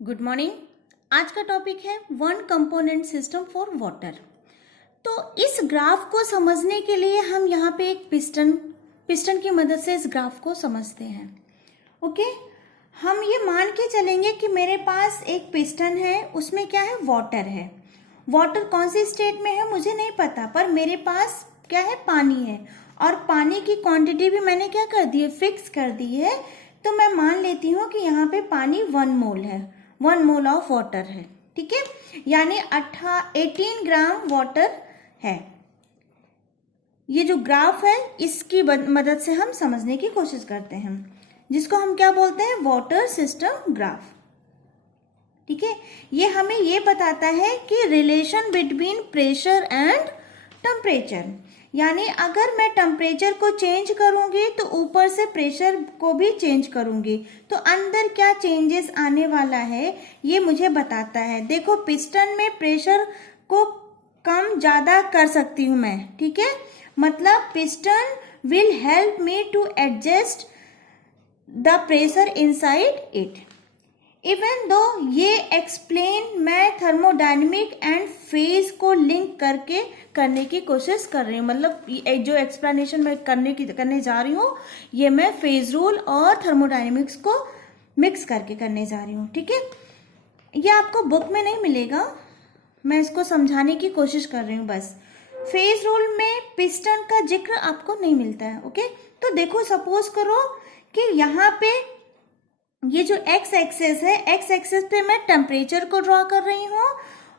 Good morning. आज का topic है one component system for water. तो इस ग्राफ को समझने के लिए हम यहाँ पे एक पिस्टन की मदद से इस ग्राफ को समझते हैं। ओके, हम ये मान के चलेंगे कि मेरे पास एक पिस्टन है, उसमें क्या है, वाटर है। वाटर कौन सी स्टेट में है मुझे नहीं पता, पर मेरे पास क्या है, पानी है। और पानी की क्वांटिटी भी मैंने क्या कर दी है, फिक्स कर दी है। तो मैं मान लेती हूँ कि यहाँ पे पानी 1 मोल है, 1 मोल ऑफ वाटर है। ठीक है, यानी 18 ग्राम वाटर है। ये जो ग्राफ है इसकी मदद से हम समझने की कोशिश करते हैं, जिसको हम क्या बोलते हैं, वाटर सिस्टम ग्राफ। ठीक है, ये हमें ये बताता है कि relation between pressure and temperature, यानी अगर मैं टेम्परेचर को चेंज करूंगी तो ऊपर से प्रेशर को भी चेंज करूंगी, तो अंदर क्या चेंजेस आने वाला है ये मुझे बताता है। देखो, पिस्टन में प्रेशर को कम ज्यादा कर सकती हूं मैं। ठीक है, मतलब piston will help me to adjust the pressure inside it. Even though ये एक्सप्लेन मैं थर्मोडायनेमिक एंड फेज को लिंक करके करने की कोशिश कर रही हूँ, मतलब जो एक्सप्लेनेशन मैं करने जा रही हूँ ये मैं फेज रूल और थर्मोडायनेमिक्स को मिक्स करके करने जा रही हूँ। ठीक है, ये आपको बुक में नहीं मिलेगा, मैं इसको समझाने की कोशिश कर रही हूँ बस। फेज रूल में पिस्टन का जिक्र आपको नहीं मिलता है। ओके, तो देखो, सपोज करो कि यहाँ पे ये जो एक्स एक्सेस है, एक्स एक्सेस पे मैं टेम्परेचर को ड्रॉ कर रही हूँ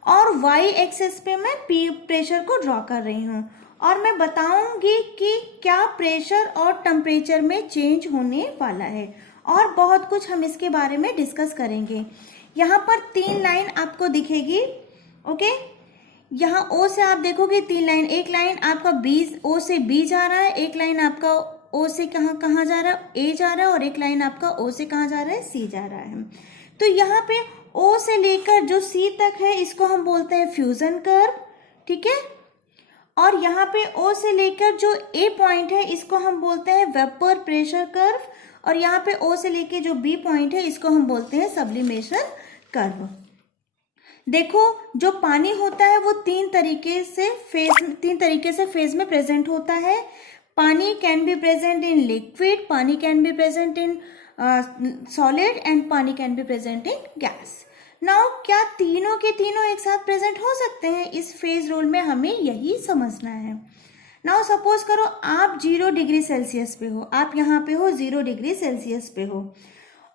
और वाई एक्सेस पे मैं प्रेशर को ड्रॉ कर रही हूँ, और मैं बताऊंगी कि क्या प्रेशर और टेम्परेचर में चेंज होने वाला है, और बहुत कुछ हम इसके बारे में डिस्कस करेंगे। यहाँ पर 3 लाइन आपको दिखेगी। ओके, यहाँ ओ से आप देखोगे 3 लाइन, एक लाइन आपका बी, ओ से बी जा रहा है, एक लाइन आपका ओ से कहाँ जा रहा है, ए जा रहा है, और एक लाइन आपका ओ से कहाँ जा रहा है, सी जा रहा है। तो यहाँ पे ओ से लेकर जो सी तक है इसको हम बोलते हैं फ्यूजन कर्व। ठीक है, और यहाँ पे ओ से लेकर जो ए पॉइंट है इसको हम बोलते हैं वेपर प्रेशर कर्व, और यहाँ पे ओ से लेकर जो बी पॉइंट है इसको हम बोलते हैं सब्लिमेशन कर्व। देखो, जो पानी होता है वो 3 तरीके से फेज में प्रेजेंट होता है। पानी can be present in liquid, पानी can be present in solid, and पानी can be present in gas. Now क्या तीनों के तीनों एक साथ प्रेजेंट हो सकते हैं? इस फेज रूल में हमें यही समझना है। नाउ सपोज करो आप 0 डिग्री सेल्सियस पे हो, आप यहाँ पे हो 0 डिग्री सेल्सियस पे हो,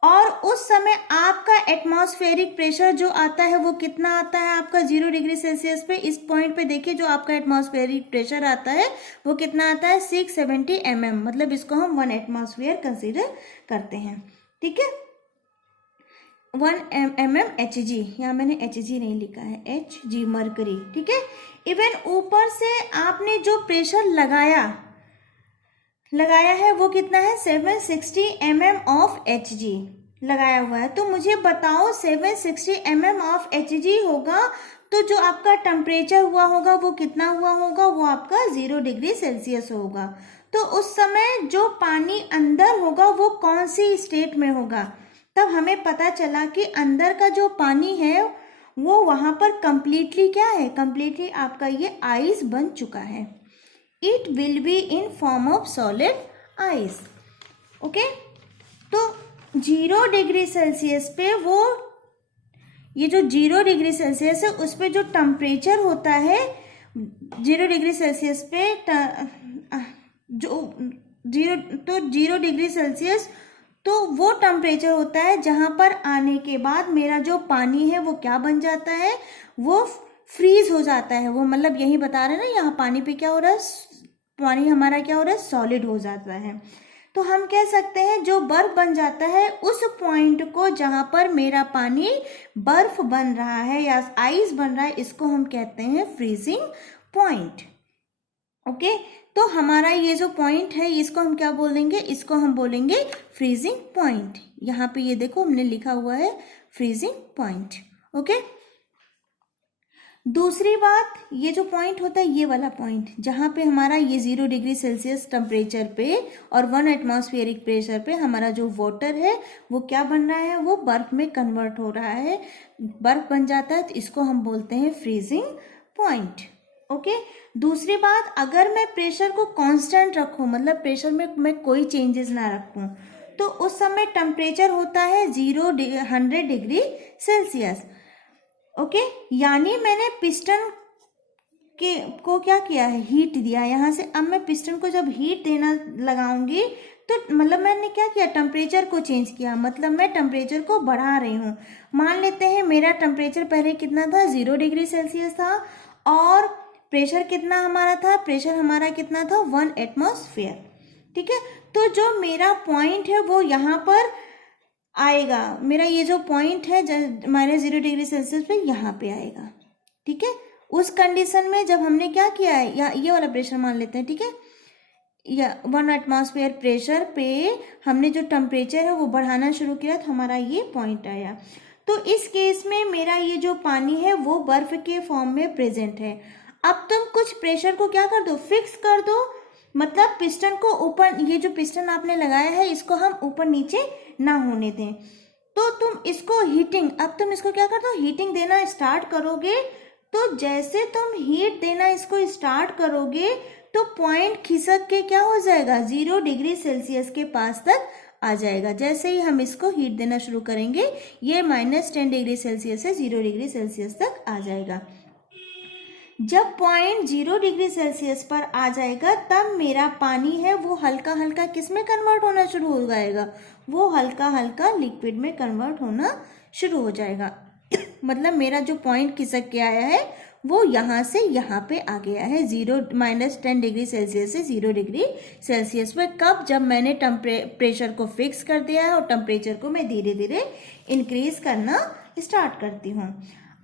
और उस समय आपका एटमॉस्फेरिक प्रेशर जो आता है वो कितना आता है आपका 0 डिग्री सेल्सियस पे। इस पॉइंट पे देखिए, जो आपका एटमॉस्फेरिक प्रेशर आता है वो कितना आता है, 670 mm, मतलब इसको हम 1 एटमॉस्फेयर कंसीडर करते हैं। ठीक है, 1 mm Hg, यहाँ मैंने Hg नहीं लिखा है, Hg मरकरी। ठीक है, इवन ऊपर से आपने जो प्रेशर लगाया है वो कितना है, 760 mm ऑफ Hg लगाया हुआ है। तो मुझे बताओ 760 mm ऑफ Hg होगा तो जो आपका टेम्परेचर हुआ होगा वो कितना हुआ होगा, वो आपका 0 डिग्री सेल्सियस होगा। तो उस समय जो पानी अंदर होगा वो कौन सी स्टेट में होगा, तब हमें पता चला कि अंदर का जो पानी है वो वहां पर कंप्लीटली क्या है, कंप्लीटली आपका ये आइस बन चुका है। It will be in form of solid ice. Okay, तो 0 डिग्री सेल्सियस पे वो, ये जो 0 डिग्री सेल्सियस है उस पे जो टेम्परेचर होता है 0 डिग्री सेल्सियस पे जो 0 डिग्री सेल्सियस, तो वो टेम्परेचर होता है जहां पर आने के बाद मेरा जो पानी है वो क्या बन जाता है, वो फ्रीज हो जाता है। वो मतलब यही बता रहे हैं ना, यहाँ पानी पे क्या हो रहा है, पानी हमारा क्या हो रहा है, सॉलिड हो जाता है। तो हम कह सकते हैं जो बर्फ बन जाता है उस पॉइंट को जहां पर मेरा पानी बर्फ बन रहा है या आइस बन रहा है, इसको हम कहते हैं फ्रीजिंग पॉइंट। ओके, तो हमारा ये जो पॉइंट है इसको हम क्या बोलेंगे, इसको हम बोलेंगे फ्रीजिंग पॉइंट। यहाँ पे ये देखो हमने लिखा हुआ है फ्रीजिंग पॉइंट। ओके, दूसरी बात, ये जो पॉइंट होता है, ये वाला पॉइंट जहाँ पे हमारा ये 0 डिग्री सेल्सियस टेम्परेचर पे और 1 एटमॉस्फेरिक प्रेशर पे हमारा जो वाटर है वो क्या बन रहा है, वो बर्फ में कन्वर्ट हो रहा है, बर्फ बन जाता है, तो इसको हम बोलते हैं फ्रीजिंग पॉइंट। ओके। दूसरी बात, अगर मैं प्रेशर को कांस्टेंट रखूं, मतलब प्रेशर में मैं कोई चेंजेस ना रखूं, तो उस समय टेम्परेचर होता है 100 डिग्री सेल्सियस। ओके। यानी मैंने पिस्टन को क्या किया है, हीट दिया यहाँ से। अब मैं पिस्टन को जब हीट देना लगाऊंगी तो मतलब मैंने क्या किया, टेम्परेचर को चेंज किया, मतलब मैं टेम्परेचर को बढ़ा रही हूँ। मान लेते हैं मेरा टेम्परेचर पहले कितना था, 0 डिग्री सेल्सियस था, और प्रेशर कितना हमारा था, प्रेशर हमारा कितना था, 1 एटमॉस्फेयर। ठीक है। तो जो मेरा पॉइंट है वो यहाँ पर आएगा, मेरा ये जो पॉइंट है -0 डिग्री सेल्सियस पे यहाँ पे आएगा। ठीक है। उस कंडीशन में जब हमने क्या किया है, या ये वाला प्रेशर मान लेते हैं, ठीक है, या 1 एटमॉस्फेयर प्रेशर पे हमने जो टेम्परेचर है वो बढ़ाना शुरू किया, तो हमारा ये पॉइंट आया। तो इस केस में मेरा ये जो पानी है वो बर्फ के फॉर्म में प्रेजेंट है। अब तुम कुछ प्रेशर को क्या कर दो, फिक्स कर दो, मतलब पिस्टन को ऊपर, ये जो पिस्टन आपने लगाया है इसको हम ऊपर नीचे ना होने दें, तो तुम इसको हीटिंग, अब तुम इसको क्या कर दो, हीटिंग देना स्टार्ट करोगे। तो जैसे तुम हीट देना इसको स्टार्ट करोगे तो पॉइंट खिसक के क्या हो जाएगा, 0 डिग्री सेल्सियस के पास तक आ जाएगा। जैसे ही हम इसको हीट देना शुरू करेंगे ये -10 डिग्री सेल्सियस से 0 डिग्री सेल्सियस तक आ जाएगा। जब पॉइंट 0 डिग्री सेल्सियस पर आ जाएगा तब मेरा पानी है वो हल्का हल्का किस में कन्वर्ट होना शुरू हो जाएगा, वो हल्का हल्का लिक्विड में कन्वर्ट होना शुरू हो जाएगा। मतलब मेरा जो पॉइंट खिसक के आया है वो यहाँ से यहाँ पे आ गया है, -10 डिग्री सेल्सियस से 0 डिग्री सेल्सियस पे। कब, जब मैंने प्रेशर को फिक्स कर दिया है और टेम्परेचर को मैं धीरे धीरे इंक्रीज करना स्टार्ट करती हूँ।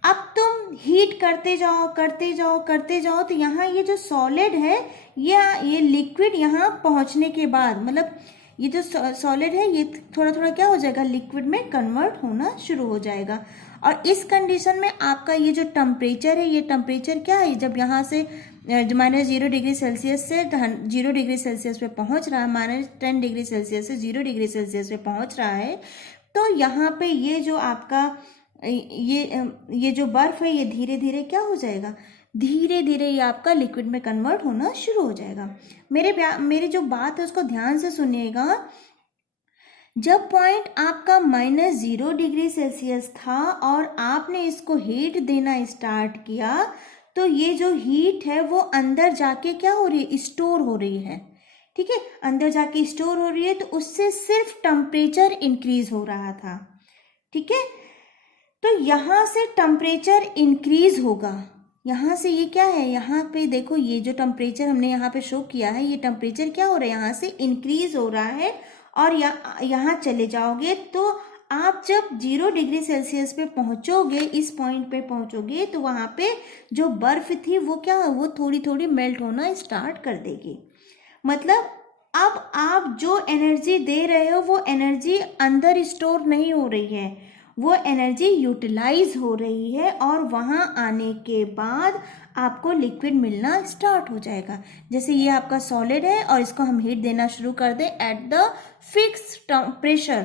अब तुम हीट करते जाओ करते जाओ करते जाओ, तो यहाँ ये जो सॉलिड है या ये लिक्विड यहाँ पहुँचने के बाद, मतलब ये जो सॉलिड है ये थोड़ा थोड़ा क्या हो जाएगा, लिक्विड में कन्वर्ट होना शुरू हो जाएगा। और इस कंडीशन में आपका ये जो टेम्परेचर है, ये टेम्परेचर क्या है, जब यहाँ से -0 डिग्री सेल्सियस से 0 डिग्री सेल्सियस पे पहुँच रहा है, -10 डिग्री सेल्सियस से 0 डिग्री सेल्सियस पे पहुँच रहा है, तो यहाँ पे ये जो आपका ये जो बर्फ है ये धीरे धीरे क्या हो जाएगा, धीरे धीरे ये आपका लिक्विड में कन्वर्ट होना शुरू हो जाएगा। मेरी जो बात है उसको ध्यान से सुनिएगा। जब पॉइंट आपका -0 डिग्री सेल्सियस था और आपने इसको हीट देना स्टार्ट किया, तो ये जो हीट है वो अंदर जाके क्या हो रही है, स्टोर हो रही है। ठीक है, अंदर जाके स्टोर हो रही है, तो उससे सिर्फ टेम्परेचर इंक्रीज हो रहा था। ठीक है, तो यहाँ से टेम्परेचर इंक्रीज होगा। यहाँ से ये क्या है, यहाँ पे देखो ये जो टेम्परेचर हमने यहाँ पे शो किया है, ये टेम्परेचर क्या हो रहा है, यहाँ से इंक्रीज हो रहा है। और यहाँ चले जाओगे तो आप जब 0 डिग्री सेल्सियस पे पहुँचोगे, इस पॉइंट पे पहुँचोगे, तो वहाँ पे जो बर्फ थी वो क्या, वो थोड़ी थोड़ी मेल्ट होना स्टार्ट कर देगी। मतलब अब आप जो एनर्जी दे रहे हो वो एनर्जी अंदर स्टोर नहीं हो रही है, वो एनर्जी यूटिलाइज हो रही है, और वहाँ आने के बाद आपको लिक्विड मिलना स्टार्ट हो जाएगा। जैसे ये आपका सॉलिड है और इसको हम हीट देना शुरू कर दें एट द फिक्स प्रेशर,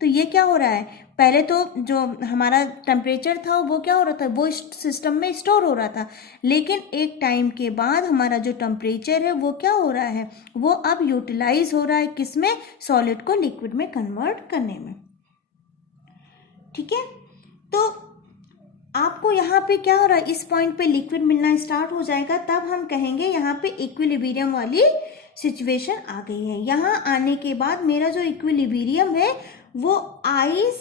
तो ये क्या हो रहा है, पहले तो जो हमारा टेम्परेचर था वो क्या हो रहा था, वो सिस्टम में स्टोर हो रहा था, लेकिन एक टाइम के बाद हमारा जो टेम्परेचर है वो क्या हो रहा है, वो अब यूटिलाइज हो रहा है, किसमें, सॉलिड को लिक्विड में कन्वर्ट करने में। ठीक है, तो आपको यहाँ पे क्या हो रहा है, इस पॉइंट पे लिक्विड मिलना स्टार्ट हो जाएगा, तब हम कहेंगे यहाँ पे इक्विलिब्रियम वाली सिचुएशन आ गई है। यहाँ आने के बाद मेरा जो इक्विलिब्रियम है वो आइस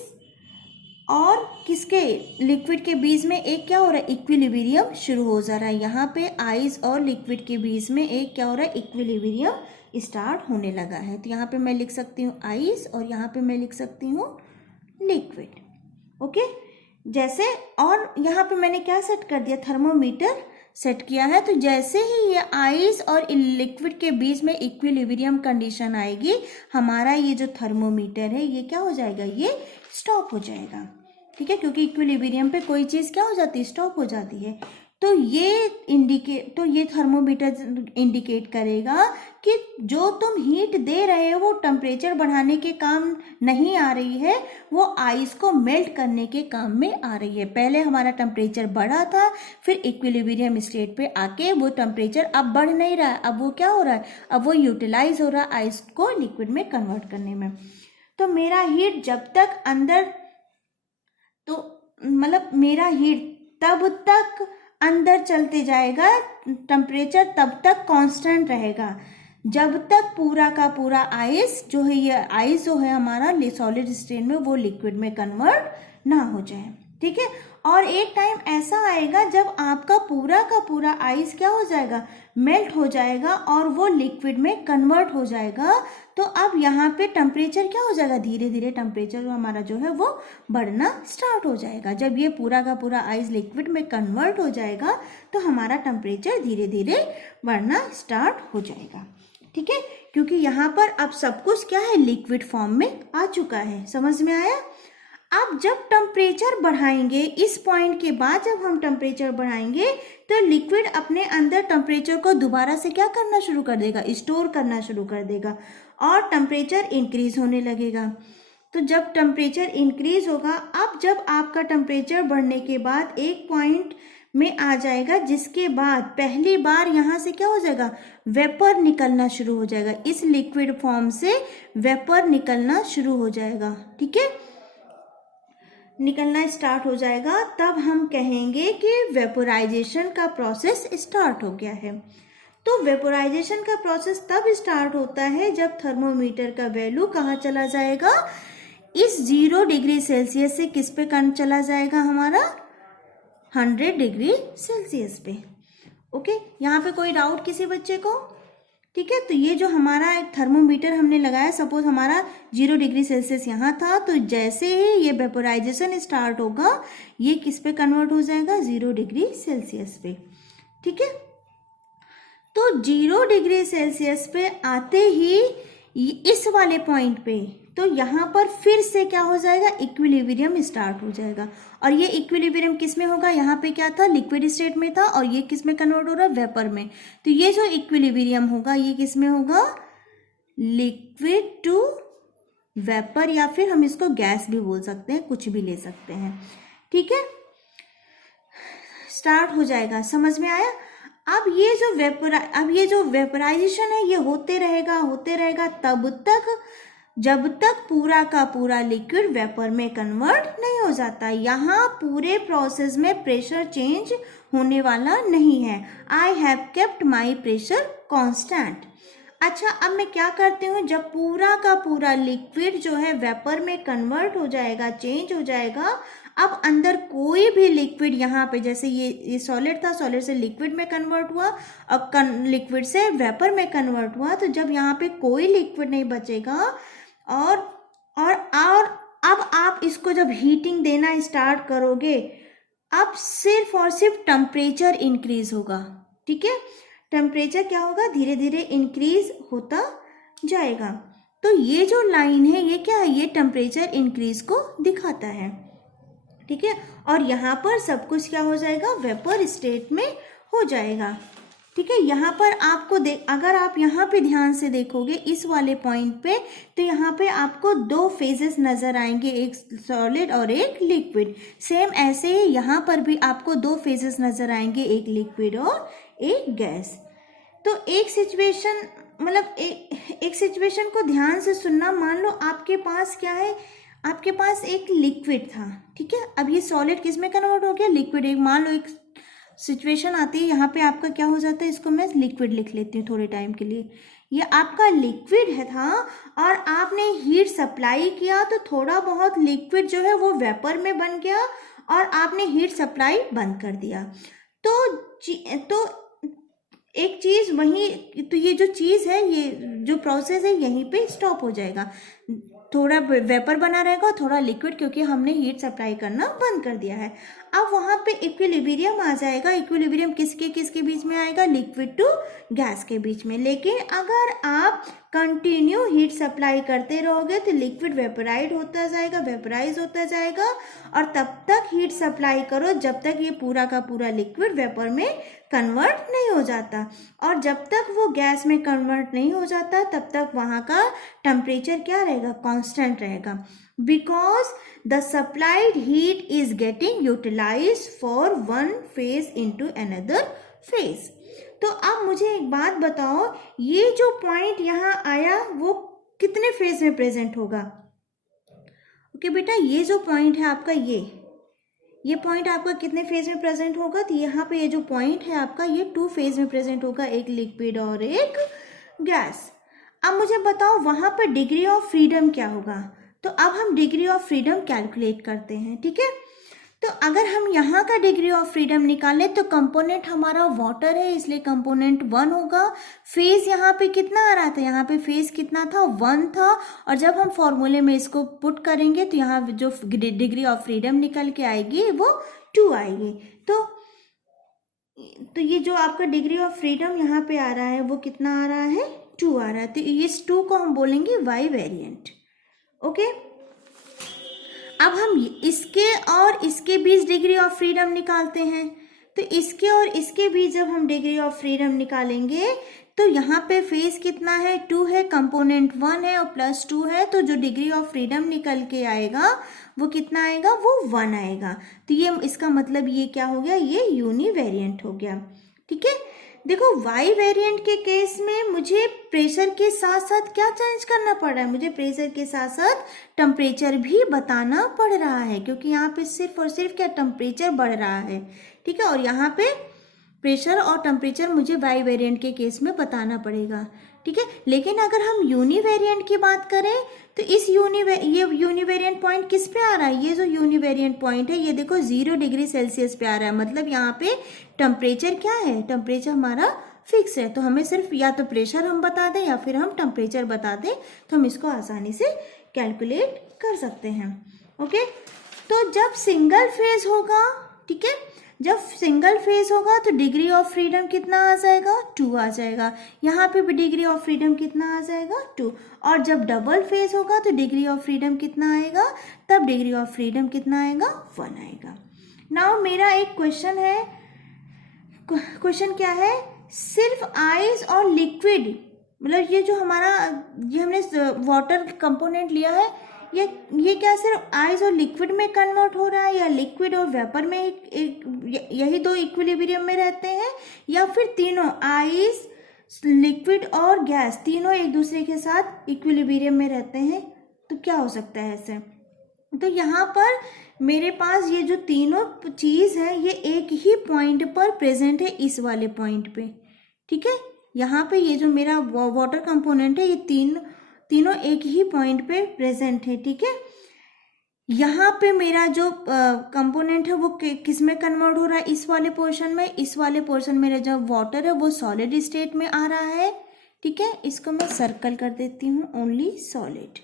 और किसके, लिक्विड के बीच में एक क्या हो रहा है, इक्विलिब्रियम शुरू हो जा रहा है। यहाँ पे आइस और लिक्विड के बीच में एक क्या हो रहा है, इक्विलिब्रियम स्टार्ट होने लगा है। तो यहाँ पे मैं लिख सकती हूँ आइस और यहाँ पे मैं लिख सकती हूँ लिक्विड। ओके, जैसे, और यहाँ पे मैंने क्या सेट कर दिया, थर्मोमीटर सेट किया है। तो जैसे ही ये आइस और लिक्विड के बीच में इक्विलिब्रियम कंडीशन आएगी, हमारा ये जो थर्मोमीटर है ये क्या हो जाएगा, ये स्टॉप हो जाएगा। ठीक है, क्योंकि इक्विलिब्रियम पे कोई चीज़ क्या हो जाती है, स्टॉप हो जाती है। तो ये थर्मोमीटर इंडिकेट करेगा कि जो तुम हीट दे रहे हो वो टेम्परेचर बढ़ाने के काम नहीं आ रही है, वो आइस को मेल्ट करने के काम में आ रही है। पहले हमारा टेम्परेचर बढ़ा था, फिर इक्विलिब्रियम स्टेट पे आके वो टेम्परेचर अब बढ़ नहीं रहा है, अब वो क्या हो रहा है, अब वो यूटिलाइज हो रहा है आइस को लिक्विड में कन्वर्ट करने में। तो मेरा हीट जब तक अंदर, तो मतलब मेरा हीट तब तक अंदर चलते जाएगा, टेम्परेचर तब तक कांस्टेंट रहेगा जब तक पूरा का पूरा आइस जो है, ये आइस जो है हमारा सॉलिड स्टेट में, वो लिक्विड में कन्वर्ट ना हो जाए। ठीक है, और एक टाइम ऐसा आएगा जब आपका पूरा का पूरा आइस क्या हो जाएगा, मेल्ट हो जाएगा और वो लिक्विड में कन्वर्ट हो जाएगा। तो अब यहाँ पे टेम्परेचर क्या हो जाएगा, धीरे धीरे टेम्परेचर हमारा जो है वो बढ़ना स्टार्ट हो जाएगा। जब ये पूरा का पूरा आइस लिक्विड में कन्वर्ट हो जाएगा तो हमारा टेम्परेचर धीरे धीरे बढ़ना स्टार्ट हो जाएगा। ठीक है, क्योंकि यहाँ पर अब सब कुछ क्या है, लिक्विड फॉर्म में आ चुका है। समझ में आया? अब जब टेम्परेचर बढ़ाएंगे, इस पॉइंट के बाद जब हम टेम्परेचर बढ़ाएंगे तो लिक्विड अपने अंदर टेम्परेचर को दोबारा से क्या करना शुरू कर देगा, स्टोर करना शुरू कर देगा और टेम्परेचर इंक्रीज होने लगेगा। तो जब टेम्परेचर इंक्रीज होगा, अब जब आपका टेम्परेचर बढ़ने के बाद एक पॉइंट में आ जाएगा, जिसके बाद पहली बार यहाँ से क्या हो जाएगा, वेपर निकलना शुरू हो जाएगा। इस लिक्विड फॉर्म से वेपर निकलना शुरू हो जाएगा। ठीक है, निकलना स्टार्ट हो जाएगा, तब हम कहेंगे कि वेपोराइजेशन का प्रोसेस स्टार्ट हो गया है। तो वेपोराइजेशन का प्रोसेस तब स्टार्ट होता है जब थर्मोमीटर का वैल्यू कहाँ चला जाएगा, इस 0 डिग्री सेल्सियस से किस पे चला जाएगा, हमारा 100 डिग्री सेल्सियस पे। ओके, यहाँ पे कोई डाउट किसी बच्चे को? ठीक है, तो ये जो हमारा थर्मोमीटर हमने लगाया, सपोज हमारा 0 डिग्री सेल्सियस यहाँ था, तो जैसे ही ये वेपोराइजेशन स्टार्ट होगा, ये किस पे कन्वर्ट हो जाएगा, 0 डिग्री सेल्सियस पे। ठीक है, तो 0 डिग्री सेल्सियस पे आते ही इस वाले पॉइंट पे, तो यहाँ पर फिर से क्या हो जाएगा, इक्विलिब्रियम स्टार्ट हो जाएगा। और ये इक्विलिब्रियम किस में होगा, यहाँ पे क्या था, लिक्विड स्टेट में था, और ये किस में कन्वर्ट हो रहा है, वेपर में। तो ये जो इक्विलिब्रियम होगा ये किस में होगा, लिक्विड टू वेपर, या फिर हम इसको गैस भी बोल सकते हैं, कुछ भी ले सकते हैं। ठीक है, स्टार्ट हो जाएगा। समझ में आया? अब ये जो वेपराइजेशन है ये होते रहेगा तब तक जब तक पूरा का पूरा लिक्विड वेपर में कन्वर्ट नहीं हो जाता। यहाँ पूरे प्रोसेस में प्रेशर चेंज होने वाला नहीं है। I have kept my pressure constant. अच्छा, अब मैं क्या करती हूँ, जब पूरा का पूरा लिक्विड जो है वेपर में कन्वर्ट हो जाएगा, चेंज हो जाएगा, अब अंदर कोई भी लिक्विड यहाँ पे, जैसे ये सॉलिड था, सॉलिड से लिक्विड में कन्वर्ट हुआ, अब लिक्विड से वेपर में कन्वर्ट हुआ, तो जब यहाँ पे कोई लिक्विड नहीं बचेगा और अब आप इसको जब हीटिंग देना स्टार्ट करोगे, अब सिर्फ और सिर्फ टेम्परेचर इंक्रीज होगा। ठीक है, टेम्परेचर क्या होगा, धीरे धीरे इंक्रीज होता जाएगा। तो ये जो लाइन है ये क्या है, ये टेम्परेचर इंक्रीज को दिखाता है। ठीक है, और यहाँ पर सब कुछ क्या हो जाएगा, वेपर स्टेट में हो जाएगा। ठीक है, यहाँ पर आपको अगर आप यहाँ पे ध्यान से देखोगे इस वाले पॉइंट पे, तो यहाँ पे आपको 2 फेजेस नजर आएंगे, एक सॉलिड और एक लिक्विड। सेम ऐसे ही यहाँ पर भी आपको 2 फेजेस नजर आएंगे, एक लिक्विड और एक गैस। तो एक सिचुएशन, मतलब एक सिचुएशन को ध्यान से सुनना। मान लो आपके पास क्या है, आपके पास एक लिक्विड था। ठीक है, अब ये सॉलिड किस में कन्वर्ट हो गया, लिक्विड। एक मान लो एक सिचुएशन आती है, यहाँ पे आपका क्या हो जाता है, इसको मैं लिक्विड लिख लेती हूँ थोड़े टाइम के लिए। ये आपका लिक्विड है था और आपने हीट सप्लाई किया, तो थोड़ा बहुत लिक्विड जो है वो वेपर में बन गया और आपने हीट सप्लाई बंद कर दिया। तो एक चीज वहीं, तो ये जो चीज है, ये जो प्रोसेस है यहीं पे स्टॉप हो जाएगा। थोड़ा वेपर बना रहेगा, थोड़ा लिक्विड, क्योंकि हमने हीट सप्लाई करना बंद कर दिया है। अब वहां पे इक्विलिब्रियम आ जाएगा। इक्विलिब्रियम किसके बीच में आएगा, लिक्विड टू गैस के बीच में। लेकिन अगर आप कंटिन्यू हीट सप्लाई करते रहोगे तो लिक्विड वेपोराइज होता जाएगा और तब तक हीट सप्लाई करो जब तक ये पूरा का पूरा लिक्विड वेपर में कन्वर्ट नहीं हो जाता, और जब तक वो गैस में कन्वर्ट नहीं हो जाता तब तक वहाँ का टेम्परेचर क्या रहेगा, कांस्टेंट रहेगा, because the supplied heat is getting utilized for one phase into another phase. तो अब मुझे एक बात बताओ, ये जो पॉइंट यहाँ आया वो कितने फेज में प्रेजेंट होगा? ओके बेटा, ये जो पॉइंट है आपका, ये पॉइंट आपका कितने फेज में प्रेजेंट होगा? तो यहाँ पे ये जो पॉइंट है आपका ये 2 फेज में प्रेजेंट होगा, एक लिक्विड और एक गैस। अब मुझे बताओ वहाँ पर डिग्री ऑफ फ्रीडम क्या होगा? तो अब हम डिग्री ऑफ फ्रीडम कैलकुलेट करते हैं, ठीक है। तो अगर हम यहाँ का डिग्री ऑफ फ्रीडम निकालें तो कंपोनेंट हमारा वाटर है, इसलिए कंपोनेंट 1 होगा। फेज यहाँ पे कितना आ रहा था? यहाँ पे फेज कितना था? 1 था। और जब हम फॉर्मूले में इसको पुट करेंगे तो यहाँ जो डिग्री ऑफ फ्रीडम निकल के आएगी वो 2 आएगी। तो ये जो आपका डिग्री ऑफ फ्रीडम यहाँ पे आ रहा है वो कितना आ रहा है? 2 आ रहा है। तो इस 2 को हम बोलेंगे वाई वेरिएंट। ओके, अब हम इसके और इसके बीच डिग्री ऑफ फ्रीडम निकालते हैं। तो इसके और इसके बीच जब हम डिग्री ऑफ फ्रीडम निकालेंगे तो यहाँ पे फेज कितना है? 2 है, कंपोनेंट 1 है और प्लस 2 है, तो जो डिग्री ऑफ फ्रीडम निकल के आएगा वो कितना आएगा? वो 1 आएगा। तो ये इसका मतलब ये क्या हो गया? ये यूनिवेरिएंट हो गया, ठीक है। देखो वाई वेरिएंट के केस में मुझे प्रेशर के साथ साथ क्या चेंज करना पड़ रहा है? मुझे प्रेशर के साथ साथ टेम्परेचर भी बताना पड़ रहा है, क्योंकि यहाँ पे सिर्फ और सिर्फ क्या टेम्परेचर बढ़ रहा है, ठीक है। और यहाँ पे प्रेशर और टेम्परेचर मुझे वाई वेरिएंट के केस में बताना पड़ेगा, ठीक है। लेकिन अगर हम यूनिवेरिएंट की बात करें तो इस ये यूनिवेरिएंट पॉइंट किस पे आ रहा है? ये जो यूनिवेरिएंट पॉइंट है ये देखो 0 डिग्री सेल्सियस पे आ रहा है, मतलब यहाँ पे टेम्परेचर क्या है? टेम्परेचर हमारा फिक्स है। तो हमें सिर्फ या तो प्रेशर हम बता दें या फिर हम टेम्परेचर बता दें तो हम इसको आसानी से कैलकुलेट कर सकते हैं। ओके, तो जब सिंगल फेज होगा, ठीक है, जब सिंगल फेज होगा तो डिग्री ऑफ फ्रीडम कितना आ जाएगा? 2 आ जाएगा। यहाँ पे भी डिग्री ऑफ फ्रीडम कितना आ जाएगा? 2। और जब डबल फेज होगा तो डिग्री ऑफ फ्रीडम कितना आएगा? तब डिग्री ऑफ फ्रीडम कितना आएगा? 1 आएगा। नाउ मेरा एक क्वेश्चन है, क्वेश्चन क्या है? सिर्फ आइस और लिक्विड, मतलब ये जो हमारा ये हमने वाटर कंपोनेंट लिया है ये क्या सिर्फ आइस और लिक्विड में कन्वर्ट हो रहा है, या लिक्विड और वेपर में यही 2 इक्विलिब्रियम में रहते हैं, या फिर तीनों आइस, लिक्विड और गैस तीनों एक दूसरे के साथ इक्विलिब्रियम में रहते हैं? तो क्या हो सकता है ऐसे? तो यहाँ पर मेरे पास ये जो तीनों चीज है ये एक ही पॉइंट पर प्रेजेंट है, इस वाले पॉइंट पे, ठीक है। यहाँ पे ये जो मेरा वाटर कंपोनेंट है ये तीनों एक ही पॉइंट पे प्रेजेंट है, ठीक है। यहाँ पे मेरा जो कंपोनेंट है वो किस में कन्वर्ट हो रहा है? इस वाले पोर्शन में। इस वाले पोर्शन में मेरा जो वाटर है वो सॉलिड स्टेट में आ रहा है, ठीक है। इसको मैं सर्कल कर देती हूँ, ओनली सॉलिड।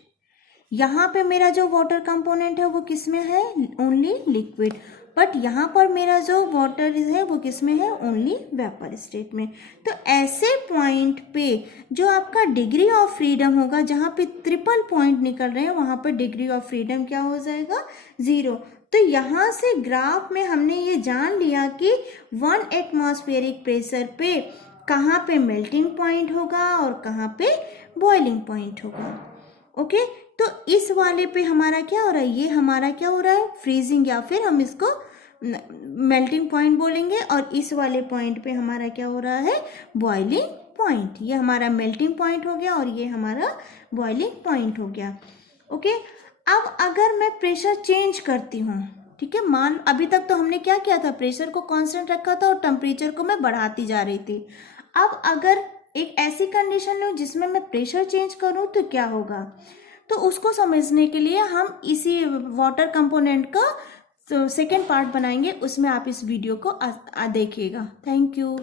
यहाँ पे मेरा जो वाटर कंपोनेंट है वो किस में है? Only liquid. बट यहाँ पर मेरा जो वाटर है वो किस में है? ओनली वेपर स्टेट में। तो ऐसे पॉइंट पे जो आपका डिग्री ऑफ फ्रीडम होगा, जहाँ पे ट्रिपल पॉइंट निकल रहे हैं वहाँ पर डिग्री ऑफ फ्रीडम क्या हो जाएगा? 0। तो यहाँ से ग्राफ में हमने ये जान लिया कि 1 एटमॉस्फेरिक प्रेशर पे कहाँ पे मेल्टिंग पॉइंट होगा और कहाँ पे बॉइलिंग पॉइंट होगा। ओके, तो इस वाले पे हमारा क्या हो रहा है? ये हमारा क्या हो रहा है? फ्रीजिंग, या फिर हम इसको मेल्टिंग पॉइंट बोलेंगे। और इस वाले पॉइंट पे हमारा क्या हो रहा है? Boiling point. ये हमारा मेल्टिंग पॉइंट हो गया और ये हमारा बॉइलिंग पॉइंट हो गया। ओके, अब अगर मैं प्रेशर चेंज करती हूँ, ठीक है, मान अभी तक तो हमने क्या किया था? प्रेशर को कांस्टेंट रखा था और टेम्परेचर को मैं बढ़ाती जा रही थी। अब अगर एक ऐसी कंडीशन लूँ जिसमें मैं प्रेशर चेंज करूँ तो क्या होगा? तो उसको समझने के लिए हम इसी वाटर कंपोनेंट का सेकेंड पार्ट बनाएंगे, उसमें आप इस वीडियो को देखिएगा। Thank you.